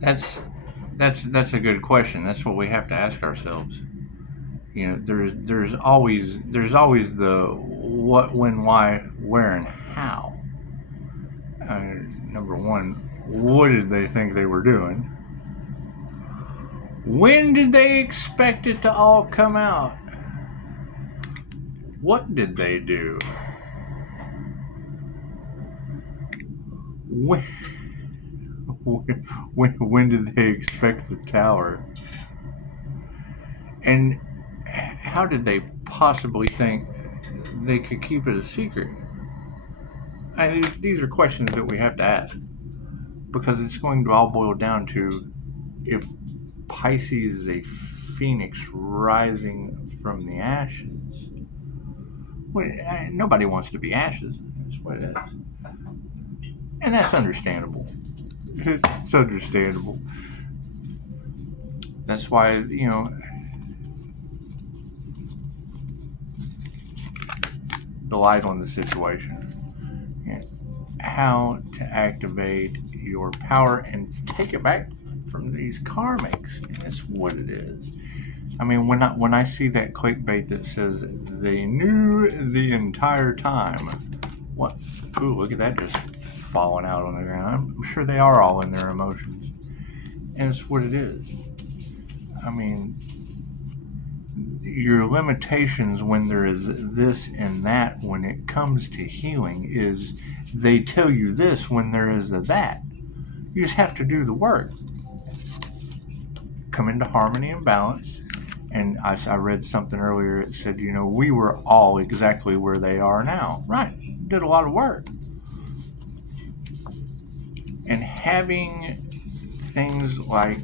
That's a good question. That's what we have to ask ourselves. There's always the what, when, why, where, and how. Number one, what did they think they were doing? When did they expect it to all come out? What did they do? When, when did they expect the tower? And how did they possibly think they could keep it a secret? These are questions that we have to ask, because it's going to all boil down to if Pisces is a phoenix rising from the ashes. Well, nobody wants to be ashes. That's what it is. And that's understandable. It's understandable. That's why, the light on the situation. How to activate your power and take it back from these karmics. That's what it is. I mean, when I see that clickbait that says they knew the entire time, what? Ooh, look at that just falling out on the ground. I'm sure they are all in their emotions, and it's what it is. I mean, your limitations when there is this and that when it comes to healing is they tell you this when there is a that. You just have to do the work. Come into harmony and balance. And I read something earlier. It said, we were all exactly where they are now. Right. Did a lot of work. And having things like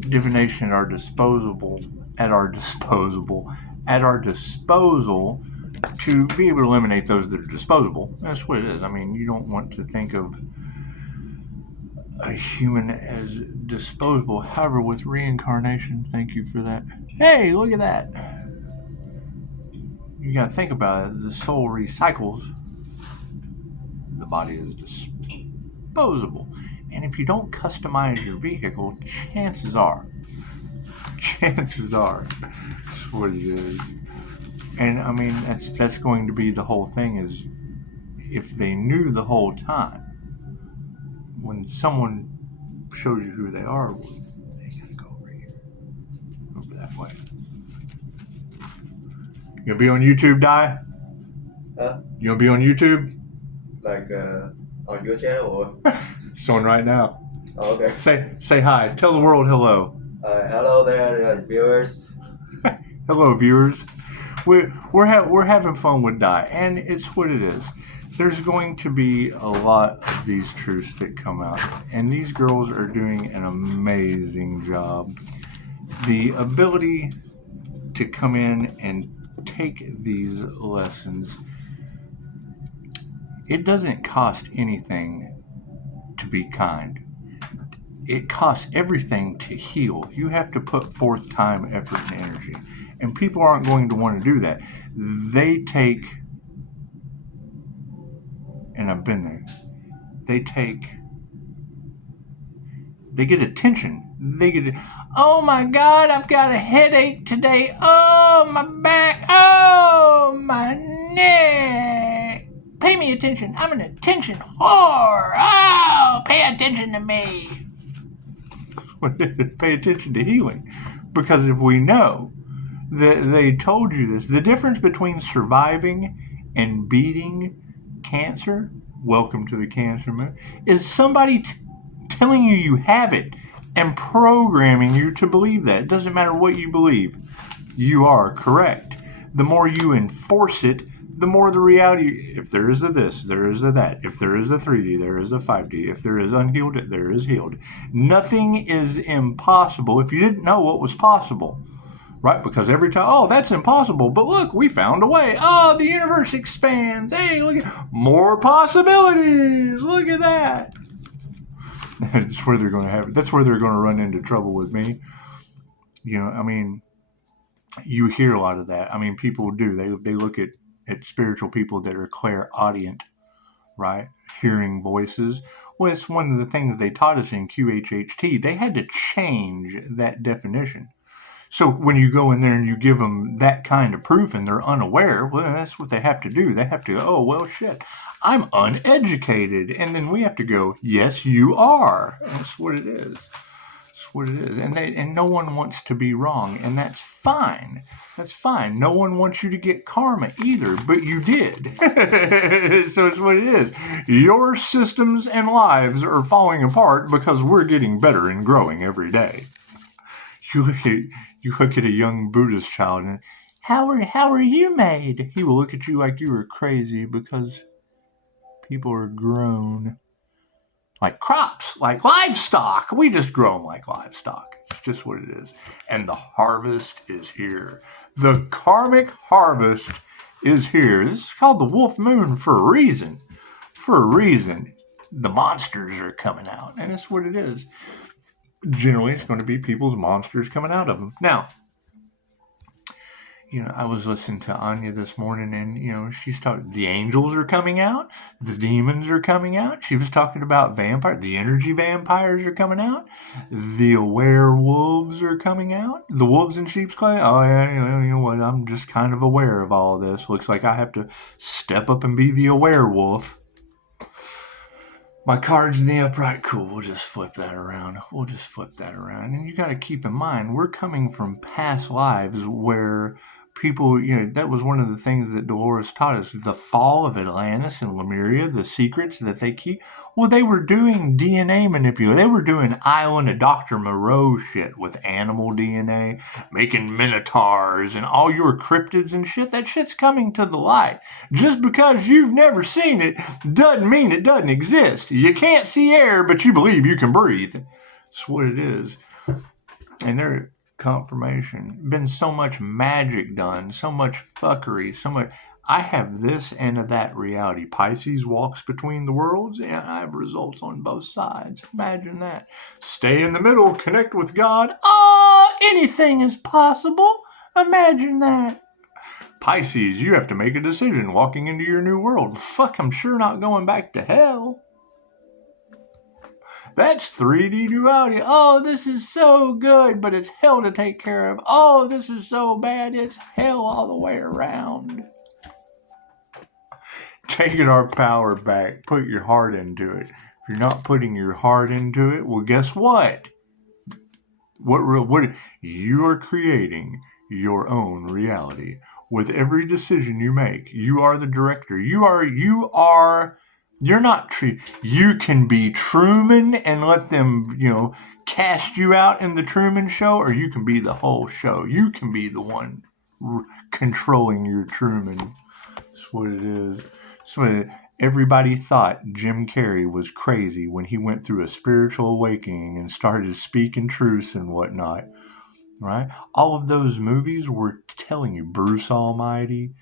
divination at our disposal to be able to eliminate those that are disposable. That's what it is. I mean, you don't want to think of a human as disposable. However, with reincarnation, thank you for that. Hey, look at that. You got to think about it. The soul recycles. The body is disposable. And if you don't customize your vehicle, chances are, that's what it is. And I mean, that's going to be the whole thing, is if they knew the whole time, when someone shows you who they are, they gotta go over here, over that way. You gonna be on YouTube, Di? Huh? You gonna be on YouTube? Like on your channel or? It's on right now. Oh, okay. Say hi. Tell the world hello. Hello there, viewers. Hello, viewers. We're having fun with Di, and it's what it is. There's going to be a lot of these truths that come out, and these girls are doing an amazing job. The ability to come in and take these lessons, it doesn't cost anything to be kind. It costs everything to heal. You have to put forth time, effort, and energy. And people aren't going to want to do that. They take, and I've been there, they get attention. They get, oh my God, I've got a headache today. Oh, my back. Oh, my neck. Pay me attention. I'm an attention whore. Oh, pay attention to me. Pay attention to healing. Because if we know that they told you this, the difference between surviving and beating cancer, welcome to the cancer moon, is somebody telling you have it and programming you to believe that. It doesn't matter what you believe. You are correct. The more you enforce it, the more the reality, if there is a this, there is a that. If there is a 3D, there is a 5D. If there is unhealed, there is healed. Nothing is impossible if you didn't know what was possible. Right? Because every time, oh, that's impossible. But look, we found a way. Oh, the universe expands. Hey, look at more possibilities. Look at that. That's where they're going to have it. That's where they're going to run into trouble with me. I mean, you hear a lot of that. I mean, people do. They look at spiritual people that are clairaudient, right? Hearing voices. Well, it's one of the things they taught us in QHHT. They had to change that definition. So when you go in there and you give them that kind of proof and they're unaware, well, that's what they have to do. They have to go, oh, well, shit, I'm uneducated. And then we have to go, yes, you are. That's what it is. That's what it is. And no one wants to be wrong. And that's fine. That's fine. No one wants you to get karma either, but you did. So it's what it is. Your systems and lives are falling apart because we're getting better and growing every day. You look at a young Buddhist child and how are you made? He will look at you like you were crazy because people are grown like crops, like livestock. We just grow them like livestock. It's just what it is. And the harvest is here. The karmic harvest is here. This is called the Wolf Moon for a reason. For a reason. The monsters are coming out. And that's what it is. Generally, it's going to be people's monsters coming out of them. Now, I was listening to Anya this morning and, she's talking, the angels are coming out, the demons are coming out. She was talking about vampires, the energy vampires are coming out, the werewolves are coming out, the wolves in sheep's clothing. Oh, yeah, you know what? I'm just kind of aware of all this. Looks like I have to step up and be the werewolf. My card's in the upright. Cool. We'll just flip that around. And you got to keep in mind, we're coming from past lives where people, that was one of the things that Dolores taught us. The fall of Atlantis and Lemuria, the secrets that they keep. Well, they were doing DNA manipulation. They were doing Island of Dr. Moreau shit with animal DNA, making minotaurs and all your cryptids and shit. That shit's coming to the light. Just because you've never seen it doesn't mean it doesn't exist. You can't see air, but you believe you can breathe. That's what it is. And there, confirmation. Been so much magic done, so much fuckery, so much. I have this and that reality. Pisces walks between the worlds, and I have results on both sides. Imagine that. Stay in the middle, connect with God. Anything is possible. Imagine that. Pisces, you have to make a decision walking into your new world. Fuck, I'm sure not going back to hell. That's 3D duality. Oh, this is so good, but it's hell to take care of. Oh, this is so bad, it's hell all the way around. Taking our power back. Put your heart into it. If you're not putting your heart into it, well, guess what? What you are creating your own reality. With every decision you make, you are the director. You're not true. You can be Truman and let them, cast you out in the Truman Show, or you can be the whole show. You can be the one controlling your Truman. That's what it is. So everybody thought Jim Carrey was crazy when he went through a spiritual awakening and started speaking truths and whatnot. Right? All of those movies were telling you Bruce Almighty.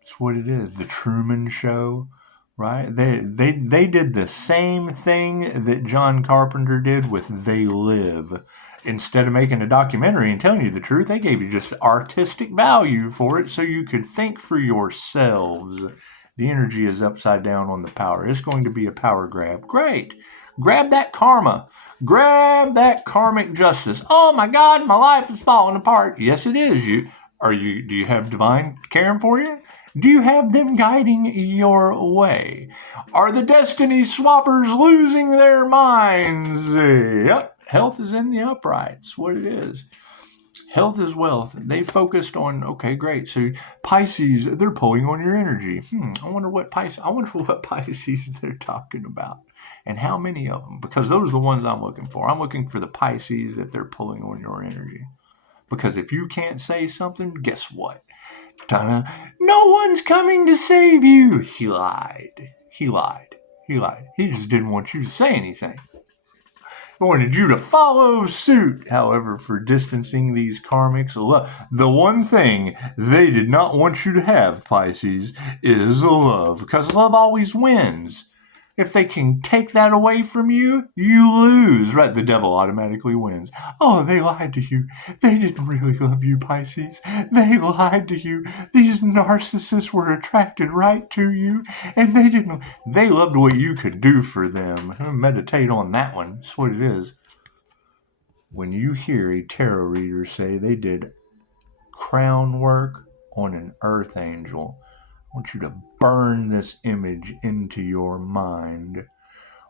That's what it is. The Truman Show. Right? They did the same thing that John Carpenter did with They Live. Instead of making a documentary and telling you the truth, they gave you just artistic value for it so you could think for yourselves. The energy is upside down on the power. It's going to be a power grab. Great. Grab that karma. Grab that karmic justice. Oh my God, my life is falling apart. Yes, it is. Do you have divine caring for you? Do you have them guiding your way? Are the destiny swappers losing their minds? Yep. Health is in the upright. That's what it is. Health is wealth. They focused on, okay, great. So Pisces, they're pulling on your energy. I wonder what Pisces they're talking about. And how many of them? Because those are the ones I'm looking for. I'm looking for the Pisces that they're pulling on your energy. Because if you can't say something, guess what? Ta-da. No one's coming to save you. He lied. He just didn't want you to say anything. He wanted you to follow suit. However, for distancing these karmics, the one thing they did not want you to have, Pisces, is love. Because love always wins. If they can take that away from you, you lose. Right? The devil automatically wins. Oh, they lied to you. They didn't really love you, Pisces. They lied to you. These narcissists were attracted right to you, and they didn't. They loved what you could do for them. Meditate on that one. That's what it is. When you hear a tarot reader say they did crown work on an earth angel, I want you to burn this image into your mind.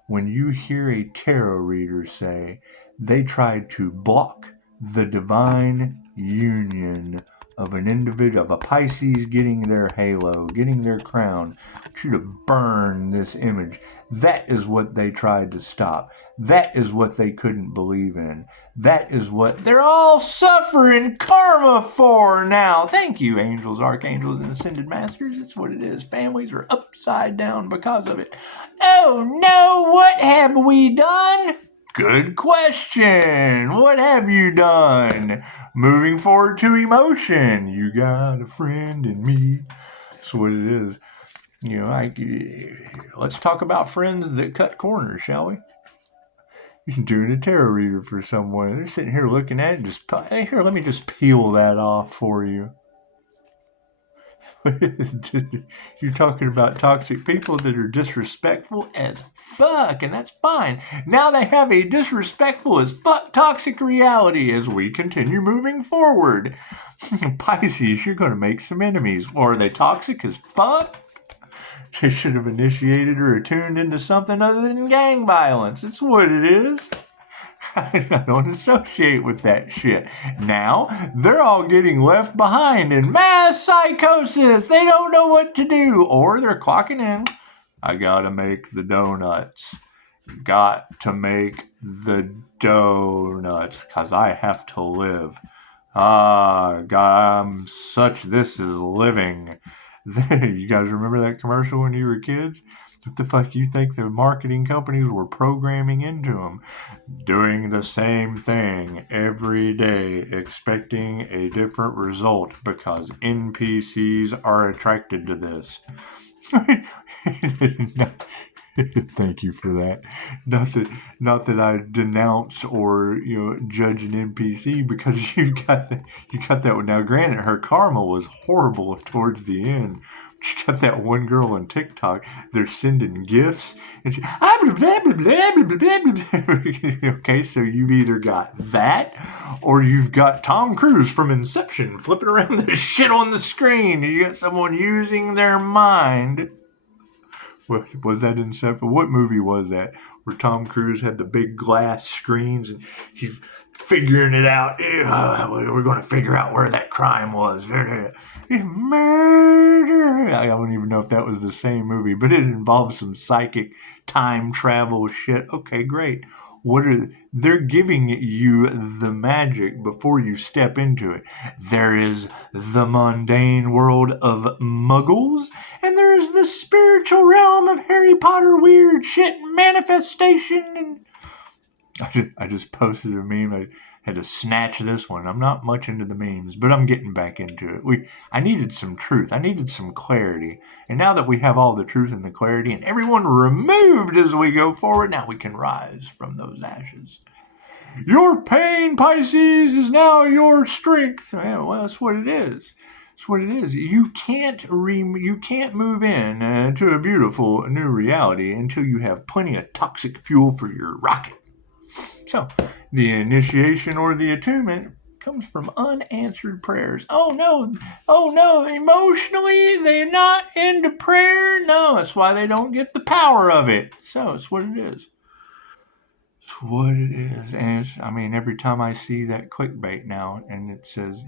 When you hear a tarot reader say they tried to block the divine union of an individual, of a Pisces getting their halo, getting their crown, I want you to burn this image. That is what they tried to stop. That is what they couldn't believe in. That is what they're all suffering karma for now. Thank you, angels, archangels, and ascended masters. It's what it is. Families are upside down because of it. Oh no, what have we done? Good question. What have you done? Moving forward to emotion. You got a friend in me. That's what it is. Let's talk about friends that cut corners, shall we? You're doing a tarot reader for someone. They're sitting here looking at it. Hey, here, let me just peel that off for you. You're talking about toxic people that are disrespectful as fuck, and that's fine. Now they have a disrespectful as fuck toxic reality as we continue moving forward. Pisces, you're going to make some enemies. Or are they toxic as fuck? They should have initiated or attuned into something other than gang violence. It's what it is. I don't associate with that shit. Now, they're all getting left behind in mass psychosis. They don't know what to do. Or they're clocking in. I gotta make the donuts. Got to make the donuts. Because I have to live. God, this is living. You guys remember that commercial when you were kids? What the fuck you think the marketing companies were programming into them? Doing the same thing every day, expecting a different result because NPCs are attracted to this. Thank you for that. Not that I denounce or judge an NPC because you got that one. Now, granted, her karma was horrible towards the end. She got that one girl on TikTok. They're sending gifts, and she okay. So you've either got that, or you've got Tom Cruise from Inception flipping around the shit on the screen. You got someone using their mind. What was that Inception? What movie was that where Tom Cruise had the big glass screens and he's figuring it out? We're going to figure out where that crime was. Murder. I don't even know if that was the same movie, but it involves some psychic time travel shit. Okay, great. They're giving you the magic before you step into it. There is the mundane world of muggles, and there's the spiritual realm of Harry Potter weird shit manifestation. And I just posted a meme. I had to snatch this one. I'm not much into the memes, but I'm getting back into it. I needed some truth. I needed some clarity. And now that we have all the truth and the clarity and everyone removed as we go forward, now we can rise from those ashes. Your pain, Pisces, is now your strength. Well, that's what it is. That's what it is. You can't move in to a beautiful new reality until you have plenty of toxic fuel for your rocket. So, the initiation or the attunement comes from unanswered prayers. Oh no, emotionally they're not into prayer. No, that's why they don't get the power of it. So, it's what it is. It's what it is. And every time I see that clickbait now and it says,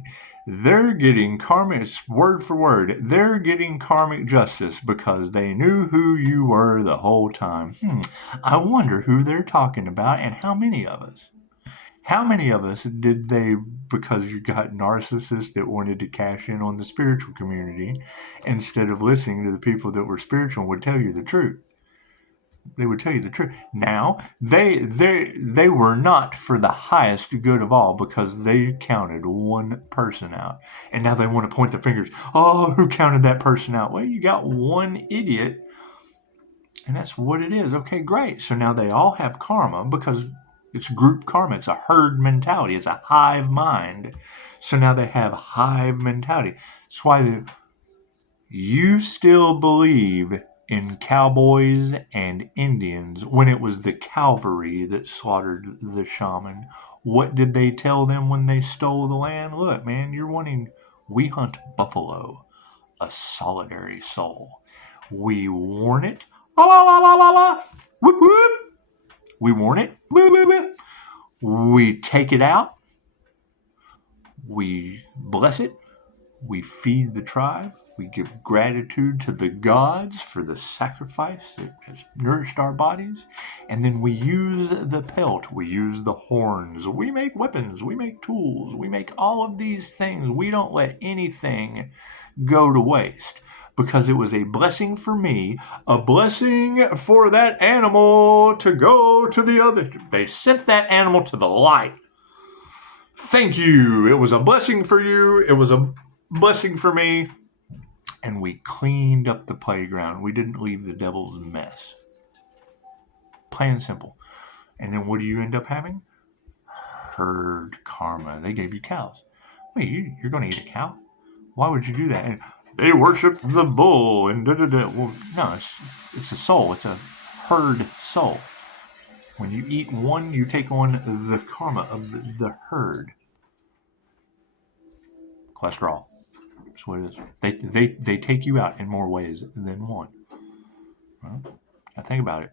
they're getting karmic, word for word, they're getting karmic justice because they knew who you were the whole time. I wonder who they're talking about and how many of us. How many of us did they, because you got narcissists that wanted to cash in on the spiritual community instead of listening to the people that were spiritual and would tell you the truth? They would tell you the truth. Now, they were not for the highest good of all because they counted one person out. And now they want to point the fingers. Oh, who counted that person out? Well, you got one idiot And that's what it is. Okay, great. So now they all have karma because it's group karma. It's a herd mentality. It's a hive mind. So now they have hive mentality. That's why you still believe in cowboys and Indians when it was the cavalry that slaughtered the shaman. What did they tell them when they stole the land? Look, man, we hunt buffalo, a solitary soul. We warn it, la la la la la la, whoop whoop. We warn it, whoop whoop whoop. We take it out, we bless it, we feed the tribe, we give gratitude to the gods for the sacrifice that has nourished our bodies, and then we use the pelt, we use the horns, we make weapons, we make tools, we make all of these things. We don't let anything go to waste because it was a blessing for me, a blessing for that animal to go to the other. They sent that animal to the light. Thank you. It was a blessing for you. It was a blessing for me. And we cleaned up the playground. We didn't leave the devil's mess. Plain and simple. And then what do you end up having? Herd karma. They gave you cows. Wait, you're going to eat a cow? Why would you do that? And they worship the bull and da-da-da. Well, no, it's a soul. It's a herd soul. When you eat one, you take on the karma of the herd. Cholesterol. That's what it is. They take you out in more ways than one. Well, now think about it.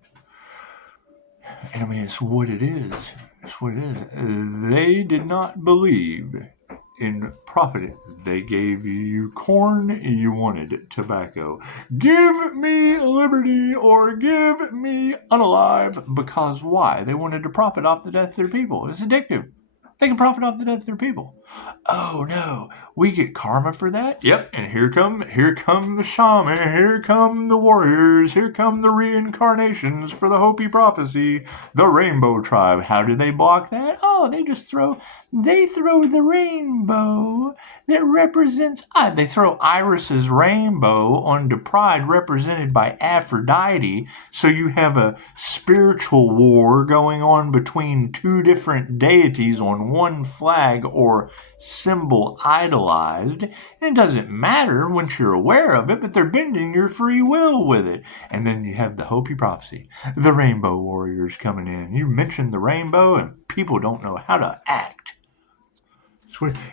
And I mean, it's what it is. It's what it is. They did not believe in profit. They gave you corn, you wanted tobacco. Give me liberty or give me unalive. Because why? They wanted to profit off the death of their people. It's addictive. They can profit off the death of their people. Oh no, we get karma for that? Yep, and here come the shaman, here come the warriors, here come the reincarnations for the Hopi prophecy, the rainbow tribe. How do they block that? Oh, they throw the rainbow that represents, they throw Iris's rainbow onto pride represented by Aphrodite, so you have a spiritual war going on between two different deities on one flag or symbol idolized. And it doesn't matter once you're aware of it, but they're bending your free will with it. And then you have the Hopi prophecy, the rainbow warriors coming in. You mention the rainbow and people don't know how to act.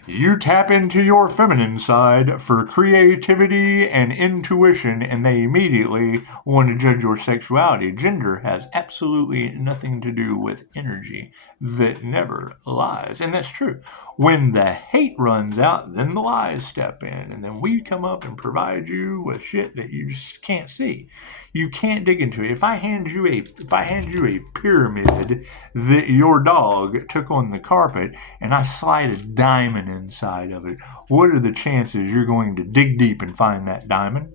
You tap into your feminine side for creativity and intuition, and they immediately want to judge your sexuality. Gender has absolutely nothing to do with energy that never lies. And that's true. When the hate runs out, then the lies step in, and then we come up and provide you with shit that you just can't see. You can't dig into it. If I hand you a pyramid that your dog took on the carpet and I slide a diamond inside of it, what are the chances you're going to dig deep and find that diamond?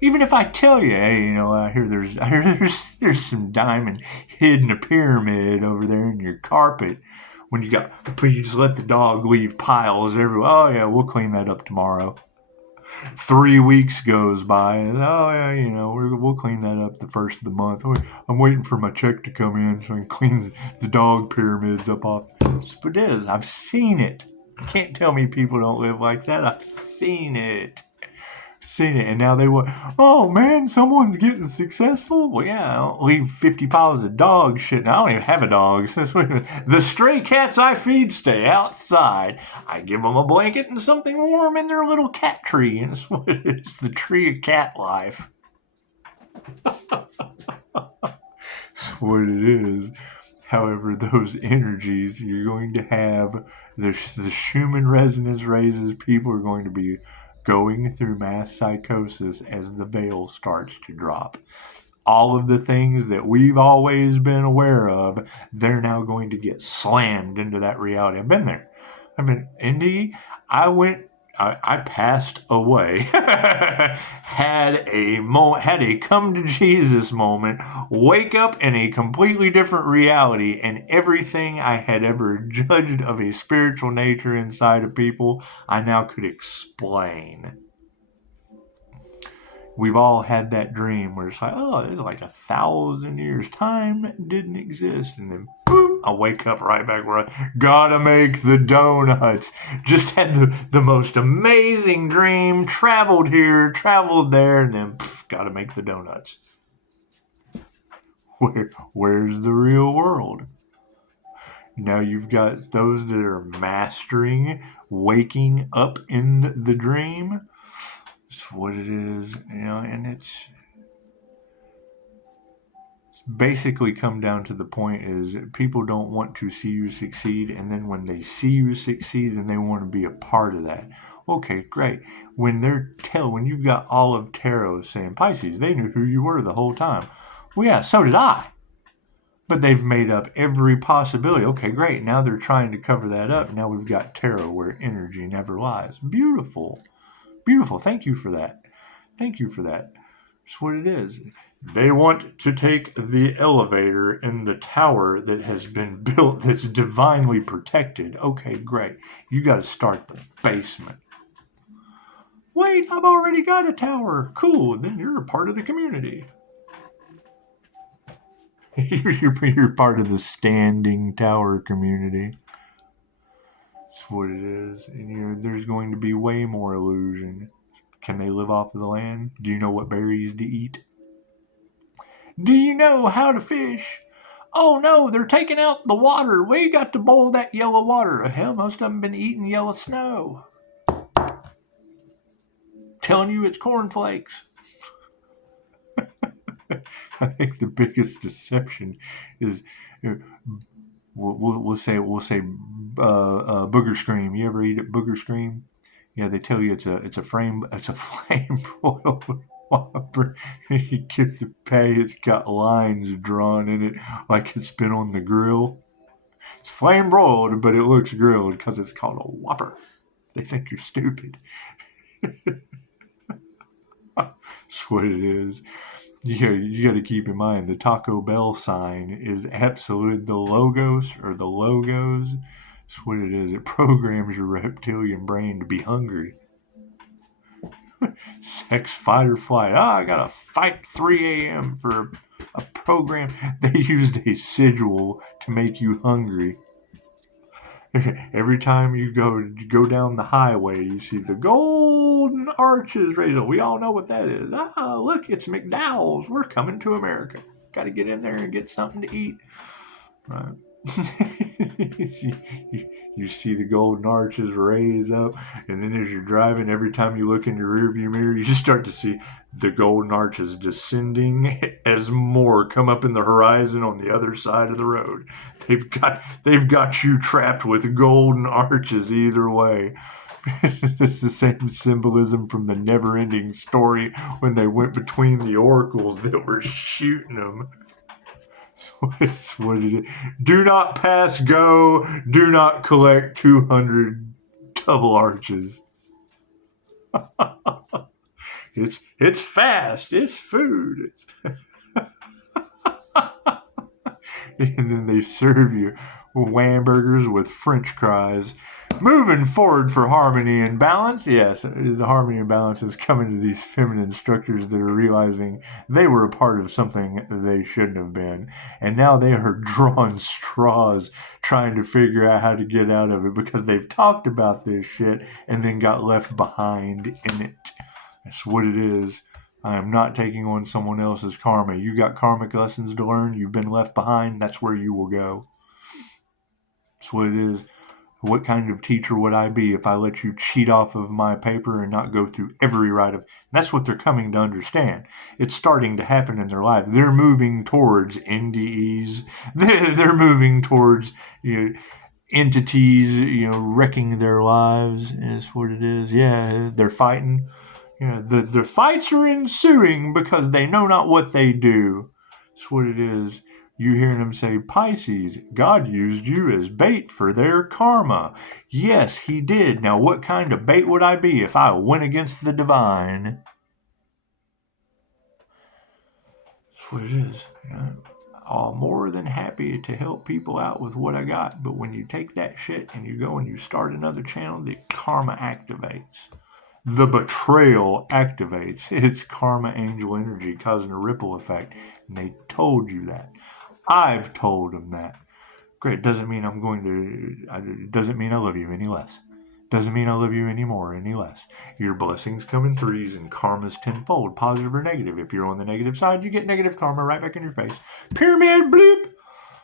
Even if I tell you, hey, I hear there's some diamond hidden in a pyramid over there in your carpet. When you just let the dog leave piles everywhere. Oh yeah, we'll clean that up tomorrow. 3 weeks goes by, and we'll clean that up the first of the month. I'm waiting for my check to come in so I can clean the dog pyramids up off. But it is. I've seen it. You can't tell me people don't live like that. I've seen it. And now they want, oh man, someone's getting successful. Well, yeah, I don't leave 50 piles of dog shit. And I don't even have a dog. The stray cats I feed stay outside. I give them a blanket and something warm in their little cat tree. And it's the tree of cat life. That's what it is. However, those energies, you're going to have, the Schumann resonance raises, people are going to be going through mass psychosis as the veil starts to drop. All of the things that we've always been aware of, they're now going to get slammed into that reality. I've been there. Indy, I passed away, had a come to Jesus moment, wake up in a completely different reality, and everything I had ever judged of a spiritual nature inside of people, I now could explain. We've all had that dream where it's like, oh, there's like 1,000 years. Time didn't exist. And then, boom, I wake up right back where I gotta make the donuts. Just had the most amazing dream, traveled here, traveled there, and then gotta make the donuts. Where's the real world? Now you've got those that are mastering waking up in the dream. It's what it is, and it's basically come down to the point is people don't want to see you succeed, and then when they see you succeed, then they want to be a part of that. Okay, great. When you've got all of tarot saying Pisces, they knew who you were the whole time. Well, yeah, so did I. But they've made up every possibility. Okay, great. Now they're trying to cover that up. Now we've got tarot where energy never lies. Beautiful. Beautiful. Thank you for that. Thank you for that. That's what it is. They want to take the elevator in the tower that has been built that's divinely protected. Okay, great. You got to start the basement. Wait, I've already got a tower. Cool. Then you're a part of the community. You're part of the standing tower community. That's what it is. And there's going to be way more illusion. Can they live off of the land? Do you know what berries to eat? Do you know how to fish? Oh no, they're taking out the water. We got to boil that yellow water. Hell, most of them been eating yellow snow. Telling you it's cornflakes. I think the biggest deception is we'll say booger scream. You ever eat at booger scream? Yeah, they tell you it's a flame broiled Whopper. You get the pay, it's got lines drawn in it like it's been on the grill. It's flame broiled, but it looks grilled because it's called a Whopper. They think you're stupid. That's what it is. You got to keep in mind the Taco Bell sign is absolute the logos. That's what it is. It programs your reptilian brain to be hungry. Sex, fight, or flight. I gotta fight 3 a.m. for a program. They used a sigil to make you hungry. Every time you go down the highway, you see the golden arches raised. We all know what that is. Look, it's McDowell's. We're coming to America. Got to get in there and get something to eat. Right. You see the golden arches raise up, and then as you're driving, every time you look in your rearview mirror, you start to see the golden arches descending as more come up in the horizon on the other side of the road. They've got you trapped with golden arches either way. It's the same symbolism from the never-ending story when they went between the oracles that were shooting them. It's what it is. Do not pass go. Do not collect 200 double arches. It's fast. It's food. And then they serve you hamburgers with French fries. Moving forward for harmony and balance. Yes, the harmony and balance is coming to these feminine structures that are realizing they were a part of something they shouldn't have been. And now they are drawing straws trying to figure out how to get out of it because they've talked about this shit and then got left behind in it. That's what it is. I am not taking on someone else's karma. You got karmic lessons to learn. You've been left behind. That's where you will go. That's what it is. What kind of teacher would I be if I let you cheat off of my paper and not go through every rite of... That's what they're coming to understand. It's starting to happen in their life. They're moving towards NDEs. They're moving towards entities, wrecking their lives. Is what it is. Yeah, they're fighting. The fights are ensuing because they know not what they do. That's what it is. You hearing them say, Pisces, God used you as bait for their karma. Yes, he did. Now, what kind of bait would I be if I went against the divine? That's what it is. I'm more than happy to help people out with what I got. But when you take that shit and you go and you start another channel, the karma activates. The betrayal activates its karma angel energy, causing a ripple effect. And they told you that. I've told them that. Great. Doesn't mean I'm going to. Doesn't mean I love you any less. Doesn't mean I love you any more, any less. Your blessings come in threes and karma's tenfold, positive or negative. If you're on the negative side, you get negative karma right back in your face. Pyramid bloop.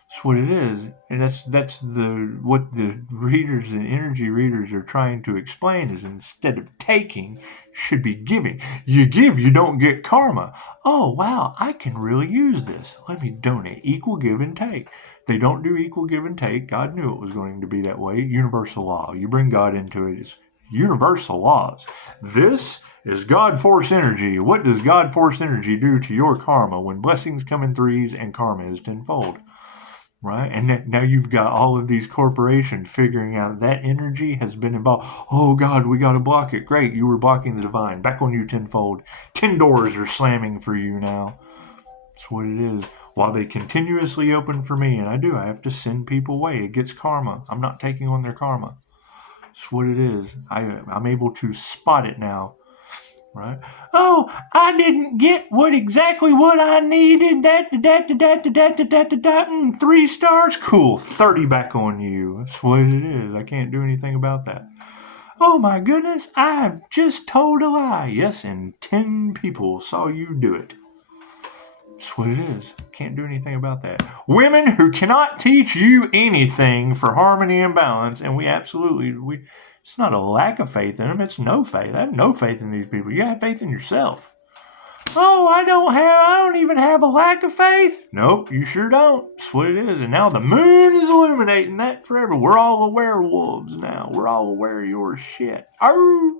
That's what it is, and that's what the readers and energy readers are trying to explain is instead of taking, should be giving. You give, you don't get karma. Oh wow, I can really use this. Let me donate. Equal give and take. They don't do equal give and take. God knew it was going to be that way. Universal law. You bring God into it. It's universal laws. This is God force energy. What does God force energy do to your karma when blessings come in threes and karma is tenfold? Right? And now you've got all of these corporations figuring out that energy has been involved. Oh God, we got to block it. Great, you were blocking the divine. Back on you tenfold. 10 doors are slamming for you now. That's what it is. While they continuously open for me, and I have to send people away. It gets karma. I'm not taking on their karma. That's what it is. I'm able to spot it now. Right? Oh, I didn't get exactly what I needed. 3 stars. Cool. 30 back on you. That's what it is. I can't do anything about that. Oh my goodness, I've just told a lie. Yes, and 10 people saw you do it. That's what it is. Can't do anything about that. Women who cannot teach you anything for harmony and balance, and it's not a lack of faith in them, it's no faith. I have no faith in these people. You have faith in yourself. Oh, I don't even have a lack of faith. Nope, you sure don't. That's what it is. And now the moon is illuminating that forever. We're all werewolves now. We're all aware of your shit. Arr!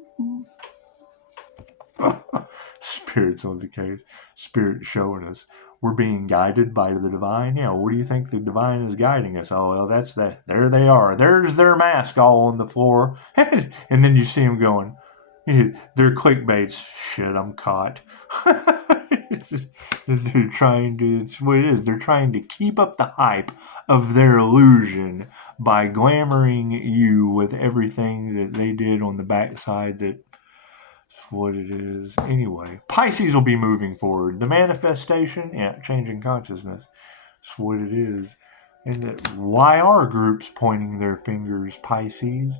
Spirits on the case. Spirit showing us we're being guided by the divine. Yeah, what do you think the divine is guiding us? Oh, well, that's that. There they are. There's their mask all on the floor. And then you see them going, they're clickbaits. Shit, I'm caught. They're trying to, it's what it is. They're trying to keep up the hype of their illusion by glamoring you with everything that they did on the backside that's what it is. Anyway, Pisces will be moving forward. The manifestation, changing consciousness. That's what it is. And why are groups pointing their fingers, Pisces?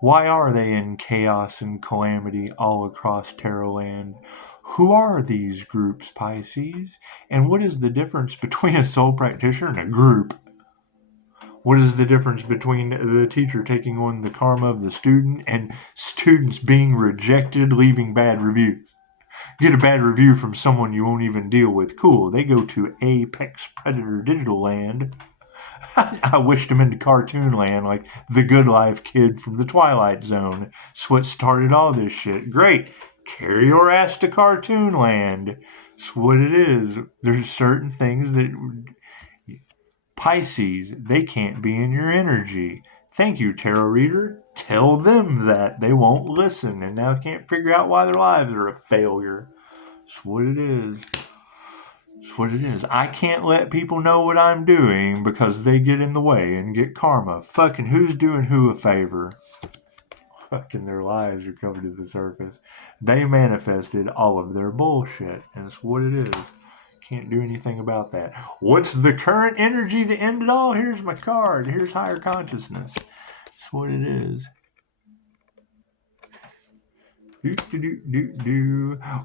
Why are they in chaos and calamity all across Tarot land? Who are these groups, Pisces? And what is the difference between a soul practitioner and a group? What is the difference between the teacher taking on the karma of the student and students being rejected, leaving bad reviews? Get a bad review from someone you won't even deal with. Cool. They go to Apex Predator Digital Land. I wished him into cartoon land like the Good Life kid from the Twilight Zone. That's what started all this shit. Great. Carry your ass to cartoon land. That's what it is. There's certain things that Pisces, they can't be in your energy. Thank you, tarot reader. Tell them that. They won't listen and now can't figure out why their lives are a failure. That's what it is. That's what it is. I can't let people know what I'm doing because they get in the way and get karma. Fucking who's doing who a favor? Fucking their lives are coming to the surface. They manifested all of their bullshit. And it's what it is. Can't do anything about that. What's the current energy to end it all? Here's my card. Here's higher consciousness. That's what it is.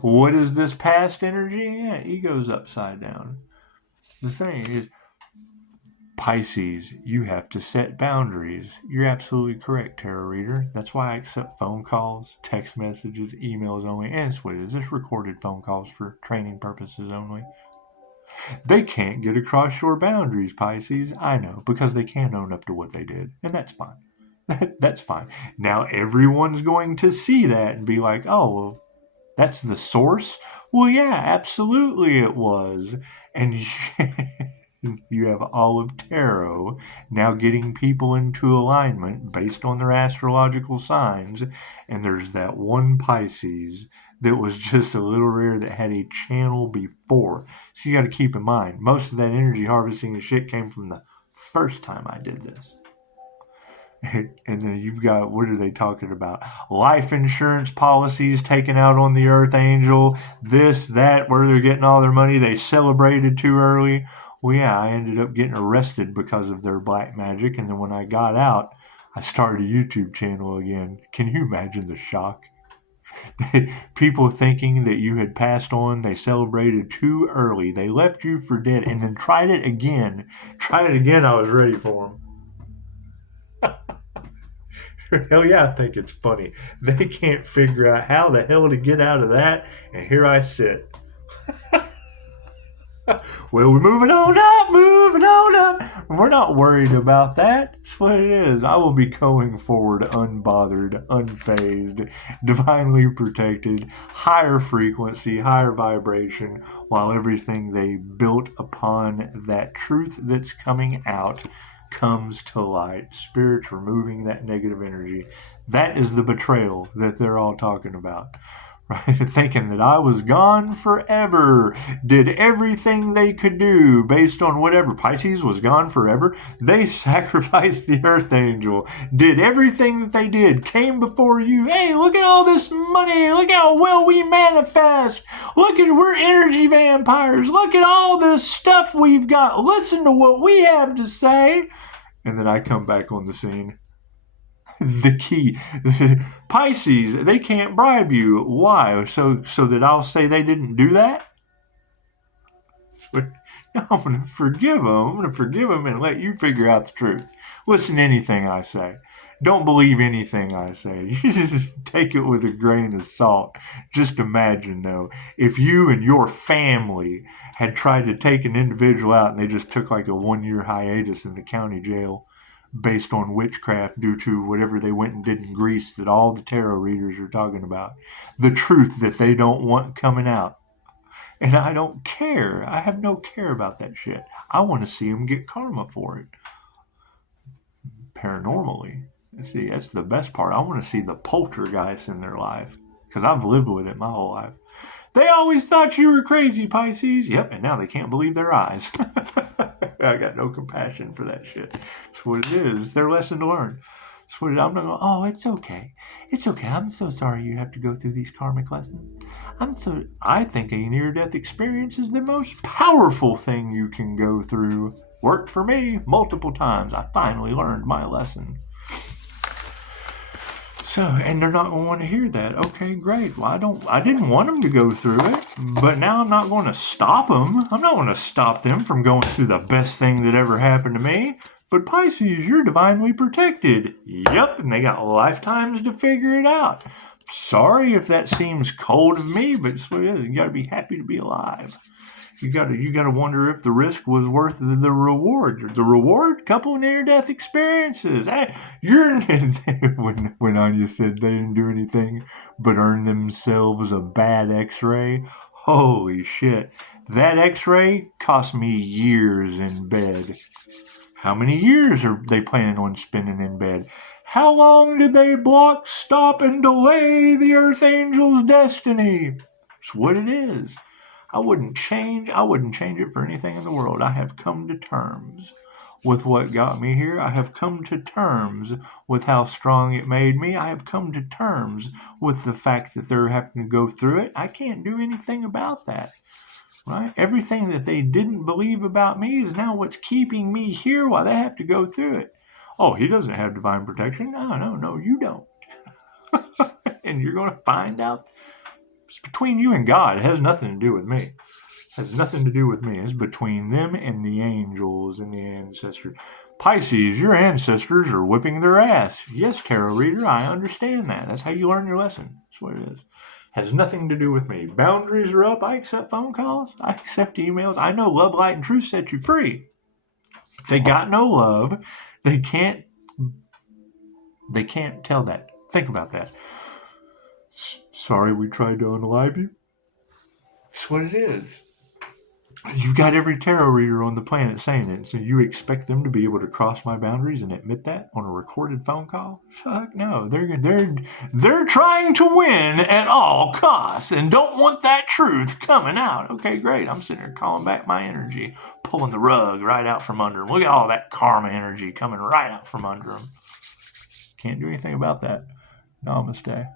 What is this past energy? Yeah, ego's upside down. It's the thing is, Pisces, you have to set boundaries. You're absolutely correct, tarot reader. That's why I accept phone calls, text messages, emails only, and it's what it is. It's recorded phone calls for training purposes only. They can't get across your boundaries, Pisces. I know, because they can't own up to what they did, and that's fine. That's fine. Now everyone's going to see that and be like, oh, well, that's the source? Well, yeah, absolutely it was. And you have all of tarot now getting people into alignment based on their astrological signs. And there's that one Pisces that was just a little rare that had a channel before. So you got to keep in mind, most of that energy harvesting and shit came from the first time I did this. And then you've got, what are they talking about? Life insurance policies taken out on the Earth Angel, this, that, where they're getting all their money. They celebrated too early. Well, yeah, I ended up getting arrested because of their black magic. And then when I got out, I started a YouTube channel again. Can you imagine the shock? People thinking that you had passed on, they celebrated too early. They left you for dead and then tried it again. Tried it again, I was ready for them. Hell yeah, I think it's funny. They can't figure out how the hell to get out of that, and here I sit. Well, we're moving on up, moving on up. We're not worried about that. That's what it is. I will be going forward unbothered, unfazed, divinely protected, higher frequency, higher vibration, while everything they built upon that truth that's coming out comes to light. Spirit's removing that negative energy. That is the betrayal that they're all talking about. Right? Thinking that I was gone forever, did everything they could do based on whatever. Pisces was gone forever. They sacrificed the Earth Angel, did everything that they did, came before you. Hey, look at all this money. Look how well we manifest. Look at, we're energy vampires. Look at all this stuff we've got. Listen to what we have to say. And then I come back on the scene. The key. Pisces, they can't bribe you. Why? So that I'll say they didn't do that? I'm going to forgive them. I'm going to forgive them and let you figure out the truth. Listen to anything I say. Don't believe anything I say. You just take it with a grain of salt. Just imagine, though, if you and your family had tried to take an individual out and they just took like a 1-year hiatus in the county jail based on witchcraft due to whatever they went and did in Greece that all the tarot readers are talking about. The truth that they don't want coming out. And I don't care. I have no care about that shit. I want to see them get karma for it. Paranormally. See, that's the best part. I want to see the poltergeist in their life. Because I've lived with it my whole life. They always thought you were crazy, Pisces. Yep, and now they can't believe their eyes. I got no compassion for that shit. That's what it is. It's their lesson to learn. That's what I'm not going, oh, it's okay. It's okay. I'm so sorry you have to go through these karmic lessons. I think a near-death experience is the most powerful thing you can go through. Worked for me multiple times. I finally learned my lesson. So, and they're not going to want to hear that. Okay, great. Well, I didn't want them to go through it, but now I'm not going to stop them. I'm not going to stop them from going through the best thing that ever happened to me. But Pisces, you're divinely protected. Yep, and they got lifetimes to figure it out. Sorry if that seems cold of me, but it's what it is. You got to be happy to be alive. You got to wonder if the risk was worth the reward. The reward, couple near-death experiences. Hey, when Anya said they didn't do anything but earn themselves a bad X-ray. Holy shit! That X-ray cost me years in bed. How many years are they planning on spending in bed? How long did they block, stop, and delay the Earth Angel's destiny? It's what it is. I wouldn't change it for anything in the world. I have come to terms with what got me here. I have come to terms with how strong it made me. I have come to terms with the fact that they're having to go through it. I can't do anything about that. Right? Everything that they didn't believe about me is now what's keeping me here while they have to go through it. Oh, he doesn't have divine protection? No, you don't. And you're going to find out. It's between you and God. It has nothing to do with me. It has nothing to do with me. It's between them and the angels and the ancestors. Pisces, your ancestors are whipping their ass. Yes, tarot reader, I understand that. That's how you learn your lesson. That's what it is. Has nothing to do with me. Boundaries are up. I accept phone calls. I accept emails. I know love, light, and truth set you free. If they got no love, they can't tell that. Think about that. Sorry we tried to unalive you. That's what it is. You've got every tarot reader on the planet saying it, so you expect them to be able to cross my boundaries and admit that on a recorded phone call? Fuck no. They're trying to win at all costs and don't want that truth coming out. Okay, great. I'm sitting there calling back my energy, pulling the rug right out from under them. Look at all that karma energy coming right out from under them. Can't do anything about that. Namaste.